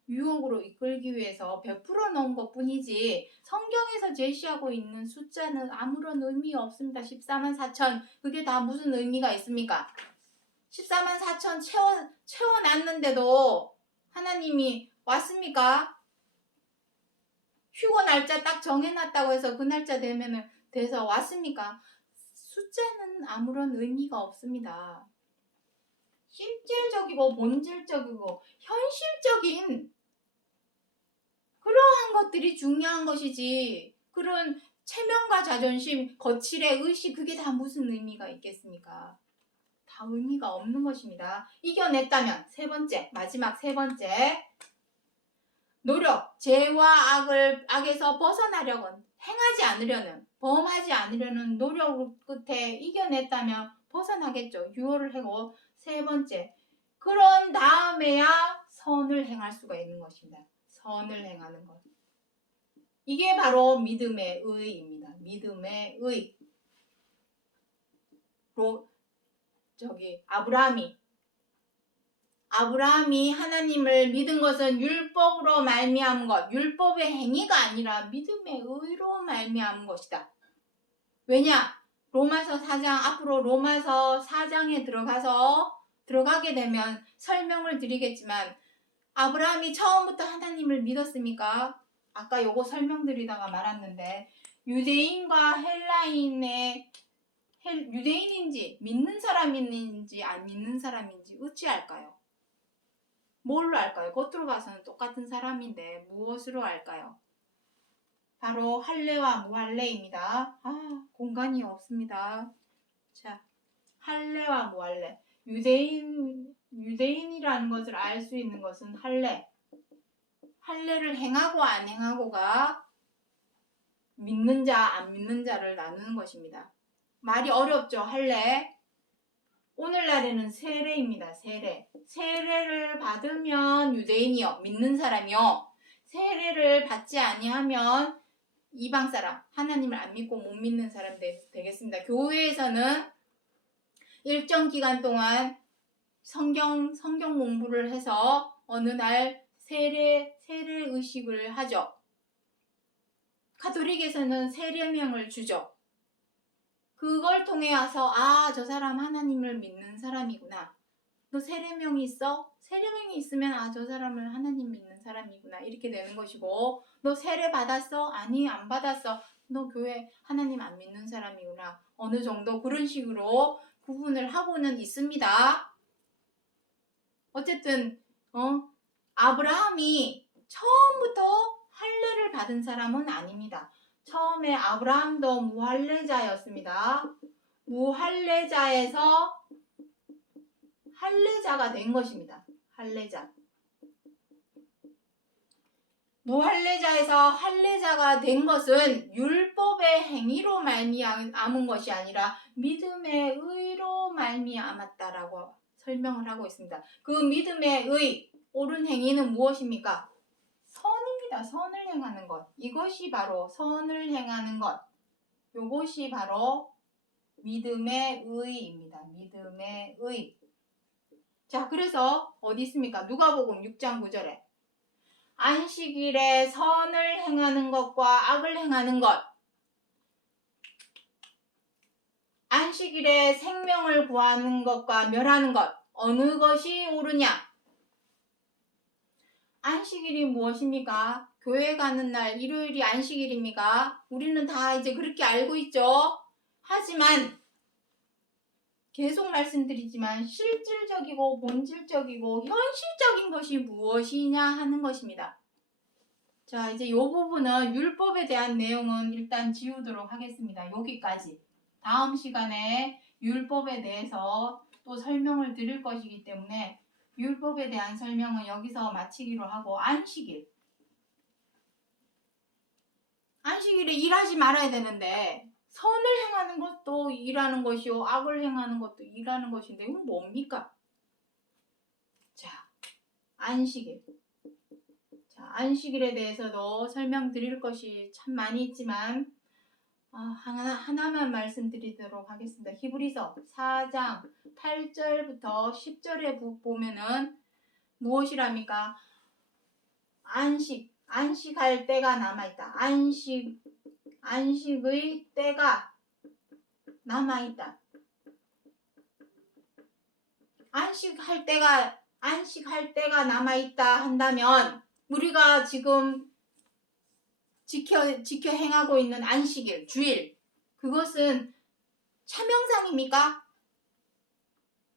유혹으로 이끌기 위해서 베풀어 놓은 것 뿐이지 성경에서 제시하고 있는 숫자는 아무런 의미 없습니다. 14만 4천 그게 다 무슨 의미가 있습니까? 14만 4천 채워놨는데도 하나님이 왔습니까? 휴거 날짜 딱 정해놨다고 해서 그 날짜 되면은 돼서 왔습니까? 숫자는 아무런 의미가 없습니다. 실질적이고 본질적이고 현실적인 그러한 것들이 중요한 것이지 그런 체면과 자존심, 거칠의 의식 그게 다 무슨 의미가 있겠습니까? 다 의미가 없는 것입니다. 이겨냈다면 마지막 세 번째 노력, 죄와 악에서 벗어나려고 행하지 않으려는 범하지 않으려는 노력 끝에 이겨냈다면 벗어나겠죠. 유월을 하고 세 번째 그런 다음에야 선을 행할 수가 있는 것입니다. 선을 행하는 것. 이게 바로 믿음의 의입니다. 믿음의 의. 아브라함이 하나님을 믿은 것은 율법으로 말미암은 것, 율법의 행위가 아니라 믿음의 의로 말미암은 것이다. 왜냐? 앞으로 로마서 4장에 들어가게 되면 설명을 드리겠지만 아브라함이 처음부터 하나님을 믿었습니까? 아까 요거 설명드리다가 말았는데 유대인과 유대인인지 믿는 사람인지 안 믿는 사람인지 어찌 알까요? 뭘로 알까요? 겉으로 봐서는 똑같은 사람인데 무엇으로 알까요? 바로 할례와 무할례입니다. 공간이 없습니다. 자, 할례와 무할례. 유대인이라는 것을 알 수 있는 것은 할례. 할례를 행하고 안 행하고가 믿는 자, 안 믿는 자를 나누는 것입니다. 말이 어렵죠, 할례. 오늘날에는 세례입니다. 세례를 받으면 유대인이요, 믿는 사람이요. 세례를 받지 아니하면 이방 사람, 하나님을 안 믿고 못 믿는 사람 되겠습니다. 교회에서는 일정 기간 동안 성경 공부를 해서 어느 날 세례 의식을 하죠. 가톨릭에서는 세례명을 주죠. 그걸 통해 와서 저 사람 하나님을 믿는 사람이구나. 너 세례명이 있어? 세례명이 있으면 저 사람을 하나님 믿는 사람이구나. 이렇게 되는 것이고 너 세례 받았어? 아니 안 받았어. 너 교회 하나님 안 믿는 사람이구나. 어느 정도 그런 식으로 구분을 하고는 있습니다. 어쨌든 아브라함이 처음부터 할례를 받은 사람은 아닙니다. 처음에 아브라함도 무할례자였습니다. 무할례자에서 할례자가 된 것입니다. 할례자. 무할례자에서 할례자가 된 것은 율법의 행위로 말미암은 것이 아니라 믿음의 의로 말미암았다라고 설명을 하고 있습니다. 그 믿음의 의, 옳은 행위는 무엇입니까? 선입니다. 선을 행하는 것. 이것이 바로 선을 행하는 것. 이것이 바로 믿음의 의입니다. 믿음의 의. 자, 그래서 어디 있습니까? 누가복음 6장 9절에 안식일에 선을 행하는 것과 악을 행하는 것. 안식일에 생명을 구하는 것과 멸하는 것. 어느 것이 옳으냐? 안식일이 무엇입니까? 교회 가는 날 일요일이 안식일입니까? 우리는 다 이제 그렇게 알고 있죠. 하지만 계속 말씀드리지만 실질적이고 본질적이고 현실적인 것이 무엇이냐 하는 것입니다. 자, 이제 이 부분은 율법에 대한 내용은 일단 지우도록 하겠습니다. 여기까지. 다음 시간에 율법에 대해서 또 설명을 드릴 것이기 때문에 율법에 대한 설명은 여기서 마치기로 하고 안식일에 일하지 말아야 되는데 선을 행하는 것도 일하는 것이요 악을 행하는 것도 일하는 것인데 이건 뭡니까? 자, 안식일. 자, 안식일에 대해서도 설명드릴 것이 참 많이 있지만 하나만 말씀드리도록 하겠습니다. 히브리서 4장 8절부터 10절에 보면은 무엇이랍니까? 안식할 때가 남아있다. 안식의 때가 남아있다. 안식할 때가 남아있다 한다면 우리가 지금 지켜 행하고 있는 안식일, 주일, 그것은 차명상입니까?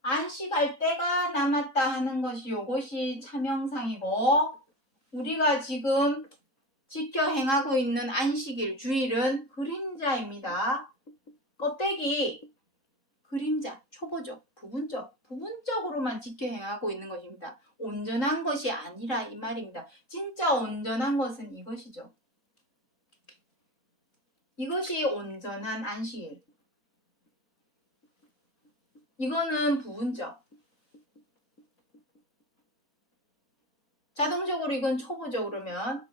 안식할 때가 남았다 하는 것이 이것이 차명상이고, 우리가 지금 지켜 행하고 있는 안식일, 주일은 그림자입니다. 껍데기, 그림자, 초보적, 부분적으로만 지켜 행하고 있는 것입니다. 온전한 것이 아니라 이 말입니다. 진짜 온전한 것은 이것이죠. 이것이 온전한 안식일. 이거는 부분적. 자동적으로 이건 초보죠. 그러면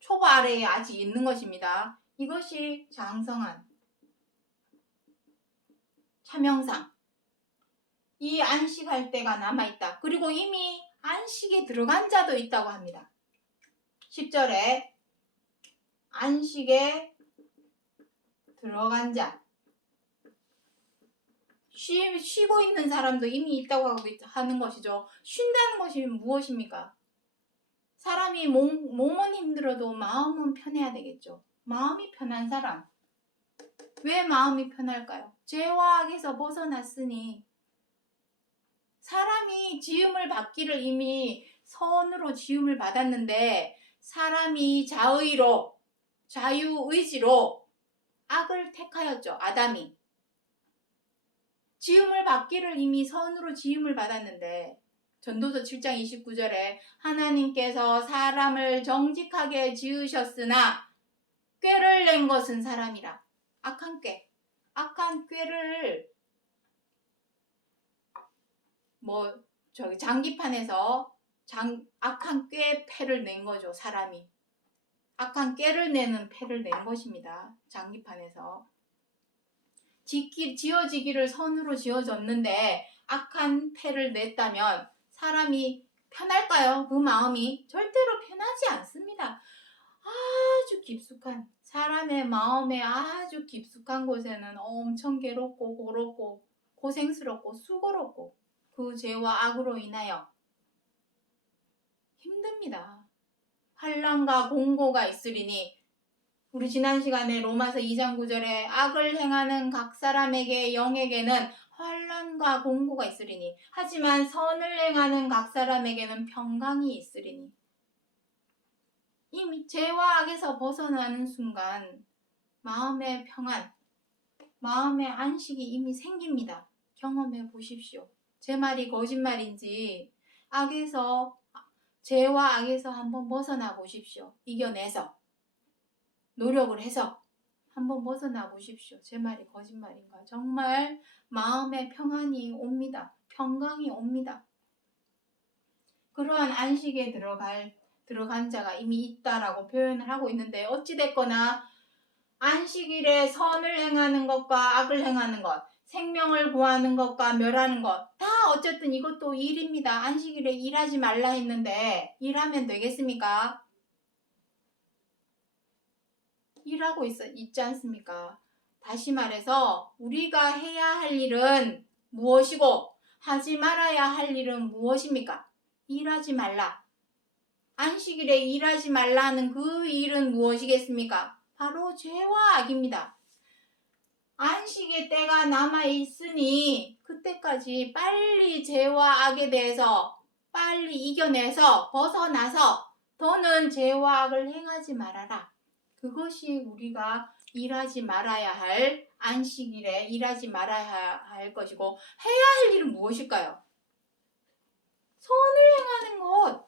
초보 아래에 아직 있는 것입니다. 이것이 장성한 차명상. 이 안식할 때가 남아있다. 그리고 이미 안식에 들어간 자도 있다고 합니다. 10절에 안식에 들어간 자. 쉬고 있는 사람도 이미 있다고 하는 것이죠. 쉰다는 것이 무엇입니까? 사람이 몸은 힘들어도 마음은 편해야 되겠죠. 마음이 편한 사람. 왜 마음이 편할까요? 죄와 악에서 벗어났으니 사람이 지음을 받기를 이미 선으로 지음을 받았는데 사람이 자유의지로 악을 택하였죠. 아담이. 지음을 받기를 이미 선으로 지음을 받았는데 전도서 7장 29절에 하나님께서 사람을 정직하게 지으셨으나 꾀를 낸 것은 사람이라. 악한 꾀를 장기판에서 악한 꾀 패를 낸 거죠. 사람이 악한 꾀를 내는 패를 낸 것입니다. 장기판에서 지어지기를 선으로 지어졌는데 악한 패를 냈다면 사람이 편할까요? 그 마음이 절대로 편하지 않습니다. 아주 깊숙한 사람의 마음에 아주 깊숙한 곳에는 엄청 괴롭고 고롭고 고생스럽고 수고롭고 그 죄와 악으로 인하여 힘듭니다. 환난과 공고가 있으리니 우리 지난 시간에 로마서 2장 9절에 악을 행하는 각 사람에게 영에게는 환난과 공고가 있으리니 하지만 선을 행하는 각 사람에게는 평강이 있으리니 이미 죄와 악에서 벗어나는 순간 마음의 평안, 마음의 안식이 이미 생깁니다. 경험해 보십시오. 제 말이 거짓말인지 죄와 악에서 한번 벗어나 보십시오. 이겨내서 노력을 해서 한번 벗어나 보십시오. 제 말이 거짓말인가? 정말 마음의 평안이 옵니다. 평강이 옵니다. 그러한 안식에 들어간 자가 이미 있다라고 표현을 하고 있는데 어찌됐거나 안식일에 선을 행하는 것과 악을 행하는 것, 생명을 구하는 것과 멸하는 것, 다 어쨌든 이것도 일입니다. 안식일에 일하지 말라 했는데 일하면 되겠습니까? 일하고 있지 않습니까? 다시 말해서 우리가 해야 할 일은 무엇이고 하지 말아야 할 일은 무엇입니까? 일하지 말라. 안식일에 일하지 말라는 그 일은 무엇이겠습니까? 바로 죄와 악입니다. 안식의 때가 남아있으니 그때까지 빨리 죄와 악에 대해서 빨리 이겨내서 벗어나서 더는 죄와 악을 행하지 말아라. 그것이 우리가 일하지 말아야 할 안식일에 일하지 말아야 할 것이고 해야 할 일은 무엇일까요? 선을 행하는 것,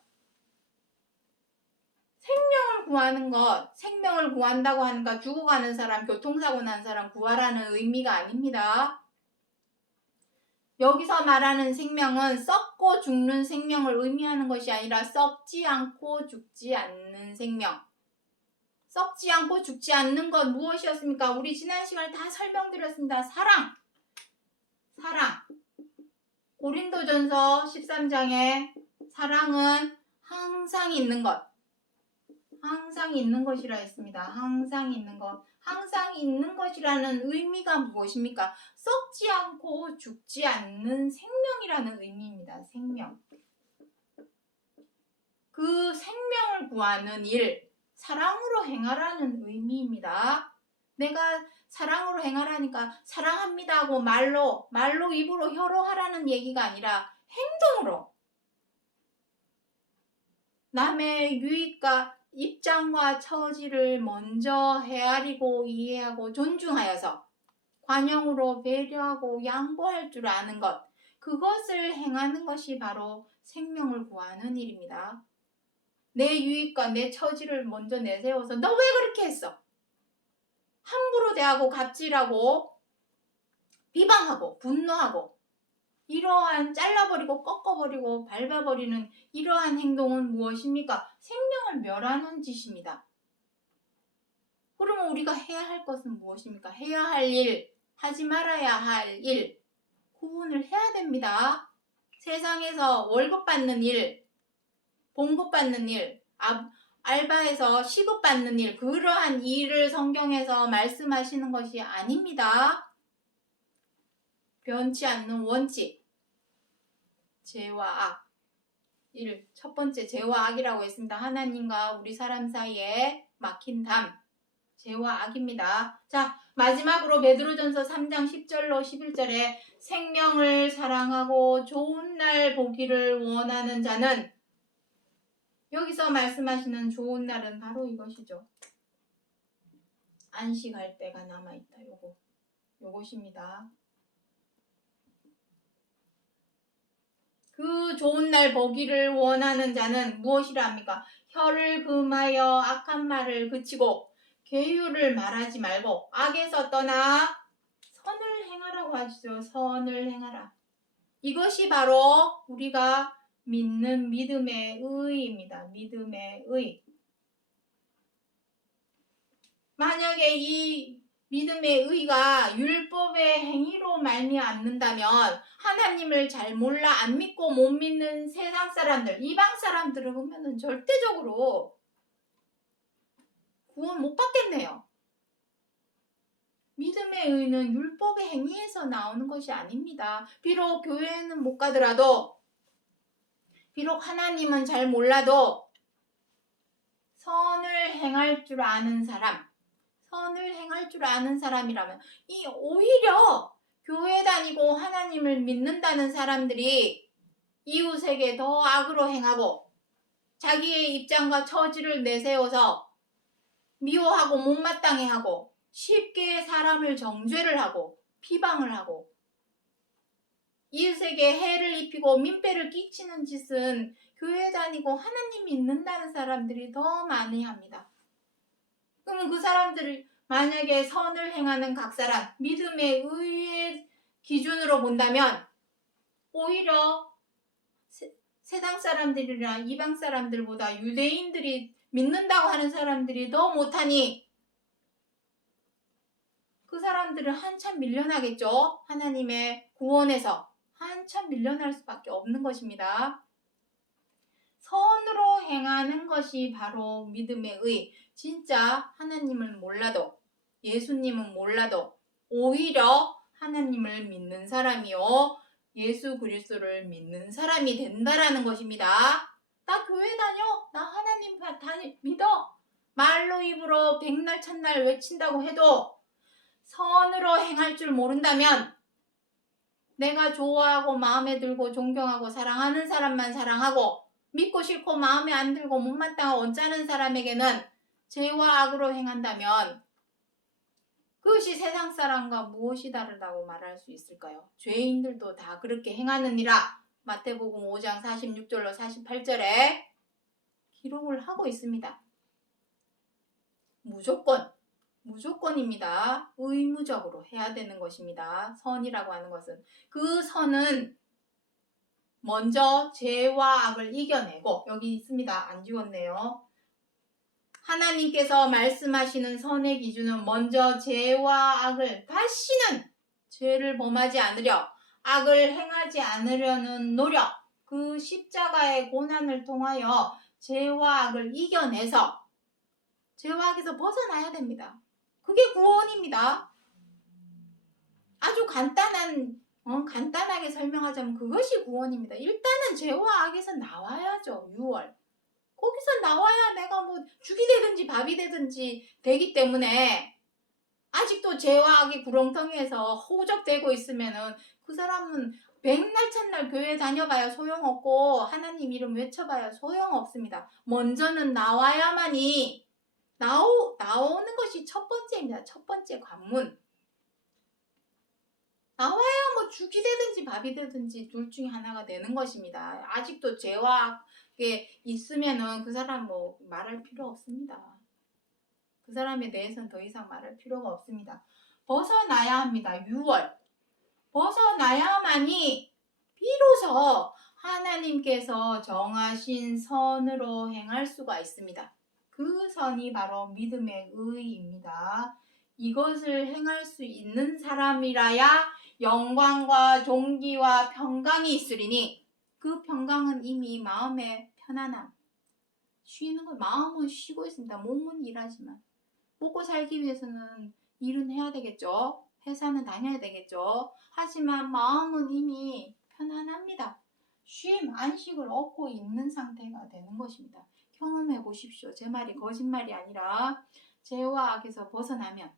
생명을 구하는 것, 생명을 구한다고 하니까 죽어가는 사람, 교통사고 난 사람 구하라는 의미가 아닙니다. 여기서 말하는 생명은 썩고 죽는 생명을 의미하는 것이 아니라 썩지 않고 죽지 않는 생명. 썩지 않고 죽지 않는 건 무엇이었습니까? 우리 지난 시간에 다 설명드렸습니다. 사랑. 고린도전서 13장에 사랑은 항상 있는 것. 항상 있는 것이라 했습니다. 항상 있는 것. 항상 있는 것이라는 의미가 무엇입니까? 썩지 않고 죽지 않는 생명이라는 의미입니다. 생명. 그 생명을 구하는 일, 사랑으로 행하라는 의미입니다. 내가 사랑으로 행하라니까 사랑합니다 하고 말로 입으로 혀로 하라는 얘기가 아니라 행동으로 남의 유익과 입장과 처지를 먼저 헤아리고 이해하고 존중하여서 관용으로 배려하고 양보할 줄 아는 것, 그것을 행하는 것이 바로 생명을 구하는 일입니다. 내 유익과 내 처지를 먼저 내세워서 너 왜 그렇게 했어? 함부로 대하고 갑질하고 비방하고 분노하고 이러한 잘라버리고 꺾어버리고 밟아버리는 이러한 행동은 무엇입니까? 생명을 멸하는 짓입니다. 그러면 우리가 해야 할 것은 무엇입니까? 해야 할 일, 하지 말아야 할 일, 구분을 해야 됩니다. 세상에서 월급 받는 일, 봉급 받는 일, 알바에서 시급 받는 일, 그러한 일을 성경에서 말씀하시는 것이 아닙니다. 변치 않는 원칙, 죄와 악. 첫 번째 죄와 악이라고 했습니다. 하나님과 우리 사람 사이에 막힌 담, 죄와 악입니다. 자, 마지막으로 베드로전서 3장 10절로 11절에 생명을 사랑하고 좋은 날 보기를 원하는 자는, 여기서 말씀하시는 좋은 날은 바로 이것이죠. 안식할 때가 남아있다. 요것입니다. 그 좋은 날 보기를 원하는 자는 무엇이라 합니까? 혀를 금하여 악한 말을 그치고 계율을 말하지 말고 악에서 떠나 선을 행하라고 하시죠. 선을 행하라. 이것이 바로 우리가 믿는 믿음의 의입니다. 믿음의 의. 만약에 이 믿음의 의가 율법의 행위로 말미암는다면 하나님을 잘 몰라 안 믿고 못 믿는 세상 사람들, 이방 사람들을 보면은 절대적으로 구원 못 받겠네요. 믿음의 의는 율법의 행위에서 나오는 것이 아닙니다. 비록 교회에는 못 가더라도, 비록 하나님은 잘 몰라도 선을 행할 줄 아는 사람, 선을 행할 줄 아는 사람이라면 이 오히려 교회 다니고 하나님을 믿는다는 사람들이 이웃에게 더 악으로 행하고 자기의 입장과 처지를 내세워서 미워하고 못마땅해 하고 쉽게 사람을 정죄를 하고 비방을 하고 이웃에게 해를 입히고 민폐를 끼치는 짓은 교회 다니고 하나님 믿는다는 사람들이 더 많이 합니다. 그러면 그 사람들을 만약에 선을 행하는 각 사람, 믿음의 의의 기준으로 본다면 오히려 세상 사람들이나 이방 사람들보다 유대인들이 믿는다고 하는 사람들이 더 못하니 그 사람들은 한참 밀려나겠죠. 하나님의 구원에서 한참 밀려날 수밖에 없는 것입니다. 선으로 행하는 것이 바로 믿음의 의. 진짜 하나님을 몰라도, 예수님은 몰라도 오히려 하나님을 믿는 사람이요, 예수 그리스도를 믿는 사람이 된다라는 것입니다. 나 교회 다녀, 나 하나님 믿어, 말로 입으로 백날 천날 외친다고 해도 선으로 행할 줄 모른다면 내가 좋아하고 마음에 들고 존경하고 사랑하는 사람만 사랑하고 믿고 싫고 마음에 안 들고 못마땅하고 언짢은 사람에게는 죄와 악으로 행한다면 그것이 세상 사람과 무엇이 다르다고 말할 수 있을까요? 죄인들도 다 그렇게 행하느니라 마태복음 5장 46절로 48절에 기록을 하고 있습니다. 무조건 무조건입니다. 의무적으로 해야 되는 것입니다. 선이라고 하는 것은. 그 선은 먼저 죄와 악을 이겨내고, 여기 있습니다. 안 지웠네요. 하나님께서 말씀하시는 선의 기준은 먼저 죄와 악을, 다시는 죄를 범하지 않으려, 악을 행하지 않으려는 노력, 그 십자가의 고난을 통하여 죄와 악을 이겨내서 죄와 악에서 벗어나야 됩니다. 그게 구원입니다. 아주 간단하게 설명하자면 그것이 구원입니다. 일단은 죄와 악에서 나와야죠. 6월. 거기서 나와야 내가 뭐 죽이 되든지 밥이 되든지 되기 때문에, 아직도 죄와 악이 구렁텅이에서 호적되고 있으면은 그 사람은 백날 천날 교회 다녀봐야 소용없고 하나님 이름 외쳐봐야 소용없습니다. 먼저는 나와야만이, 나오는 것이 첫 번째입니다. 첫 번째 관문. 나와야 뭐 죽이 되든지 밥이 되든지 둘 중에 하나가 되는 것입니다. 아직도 죄와 악에 있으면은 그 사람 뭐 말할 필요 없습니다. 그 사람에 대해서는 더 이상 말할 필요가 없습니다. 벗어나야 합니다. 6월. 벗어나야만이 비로소 하나님께서 정하신 선으로 행할 수가 있습니다. 그 선이 바로 믿음의 의입니다. 이것을 행할 수 있는 사람이라야 영광과 존귀와 평강이 있으리니, 그 평강은 이미 마음의 편안함, 쉬는 거, 마음은 쉬고 있습니다. 몸은 일하지만 먹고 살기 위해서는 일은 해야 되겠죠. 회사는 다녀야 되겠죠. 하지만 마음은 이미 편안합니다. 쉼, 안식을 얻고 있는 상태가 되는 것입니다. 경험해 보십시오. 제 말이 거짓말이 아니라 죄와 악에서 벗어나면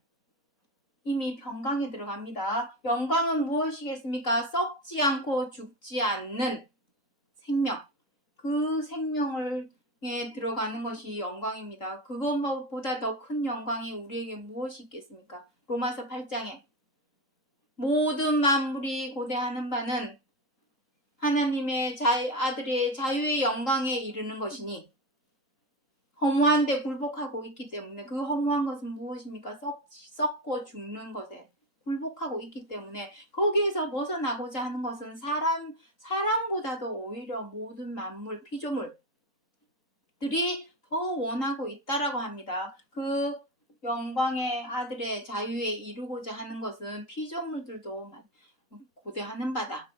이미 평강에 들어갑니다. 영광은 무엇이겠습니까? 썩지 않고 죽지 않는 생명. 그 생명에 들어가는 것이 영광입니다. 그것보다 더 큰 영광이 우리에게 무엇이 있겠습니까? 로마서 8장에 모든 만물이 고대하는 바는 하나님의 아들의 자유의 영광에 이르는 것이니, 허무한 데 굴복하고 있기 때문에, 그 허무한 것은 무엇입니까? 썩고 죽는 것에 굴복하고 있기 때문에 거기에서 벗어나고자 하는 것은 사람보다도 오히려 모든 만물, 피조물들이 더 원하고 있다라고 합니다. 그 영광의 아들의 자유에 이루고자 하는 것은 피조물들도 고대하는 바다.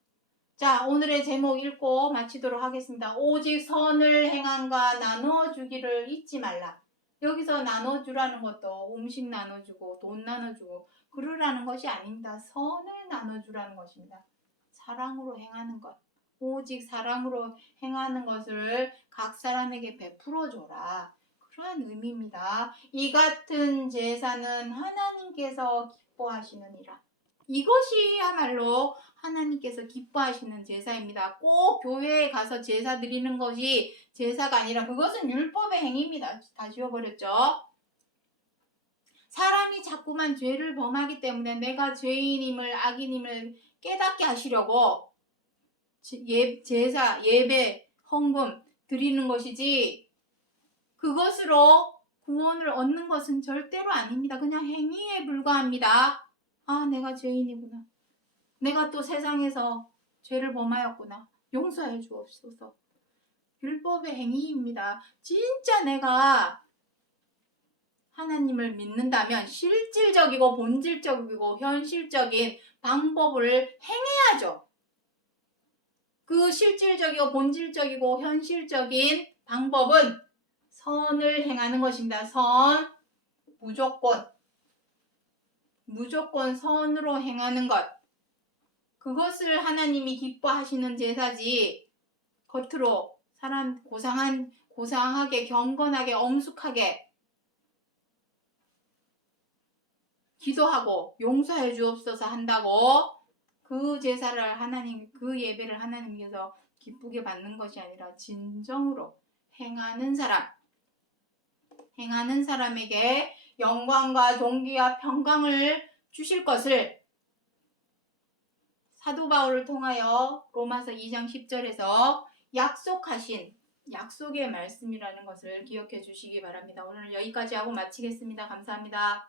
자, 오늘의 제목 읽고 마치도록 하겠습니다. 오직 선을 행함과 나눠주기를 잊지 말라. 여기서 나눠주라는 것도 음식 나눠주고 돈 나눠주고 그러라는 것이 아닙니다. 선을 나눠주라는 것입니다. 사랑으로 행하는 것. 오직 사랑으로 행하는 것을 각 사람에게 베풀어줘라. 그러한 의미입니다. 이 같은 제사는 하나님께서 기뻐하시느니라. 이것이야말로 하나님께서 기뻐하시는 제사입니다. 꼭 교회에 가서 제사 드리는 것이 제사가 아니라 그것은 율법의 행위입니다. 다 지워버렸죠. 사람이 자꾸만 죄를 범하기 때문에 내가 죄인임을, 악인임을 깨닫게 하시려고 제사, 예배, 헌금 드리는 것이지, 그것으로 구원을 얻는 것은 절대로 아닙니다. 그냥 행위에 불과합니다. 아, 내가 죄인이구나. 내가 또 세상에서 죄를 범하였구나. 용서해 주옵소서. 율법의 행위입니다. 진짜 내가 하나님을 믿는다면 실질적이고 본질적이고 현실적인 방법을 행해야죠. 그 실질적이고 본질적이고 현실적인 방법은 선을 행하는 것입니다. 선, 무조건 선으로 행하는 것. 그것을 하나님이 기뻐하시는 제사지, 겉으로 사람 고상하게, 경건하게, 엄숙하게 기도하고 용서해 주옵소서 한다고 그 제사를 그 예배를 하나님께서 기쁘게 받는 것이 아니라 진정으로 행하는 사람에게 영광과 존귀와 평강을 주실 것을 사도 바울을 통하여 로마서 2장 10절에서 약속하신 약속의 말씀이라는 것을 기억해 주시기 바랍니다. 오늘 여기까지 하고 마치겠습니다. 감사합니다.